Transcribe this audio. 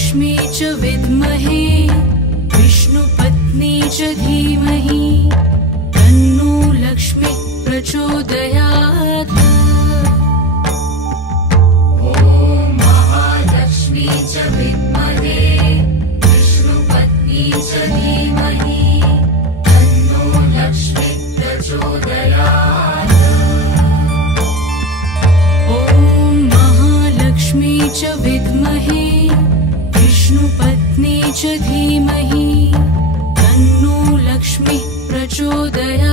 महालक्ष्मी च विद्महे विष्णुपत्नी च धीमहि तन्नो लक्ष्मी प्रचोदयात्। ॐ महालक्ष्मी च विद्महे विष्णुपत्नी च धीमहि तन्नो लक्ष्मी प्रचोदयात्। ॐ महालक्ष्मी च विद्महे विष्णुपत्नी च धीमहि तन्नो लक्ष्मी प्रचोदयात्।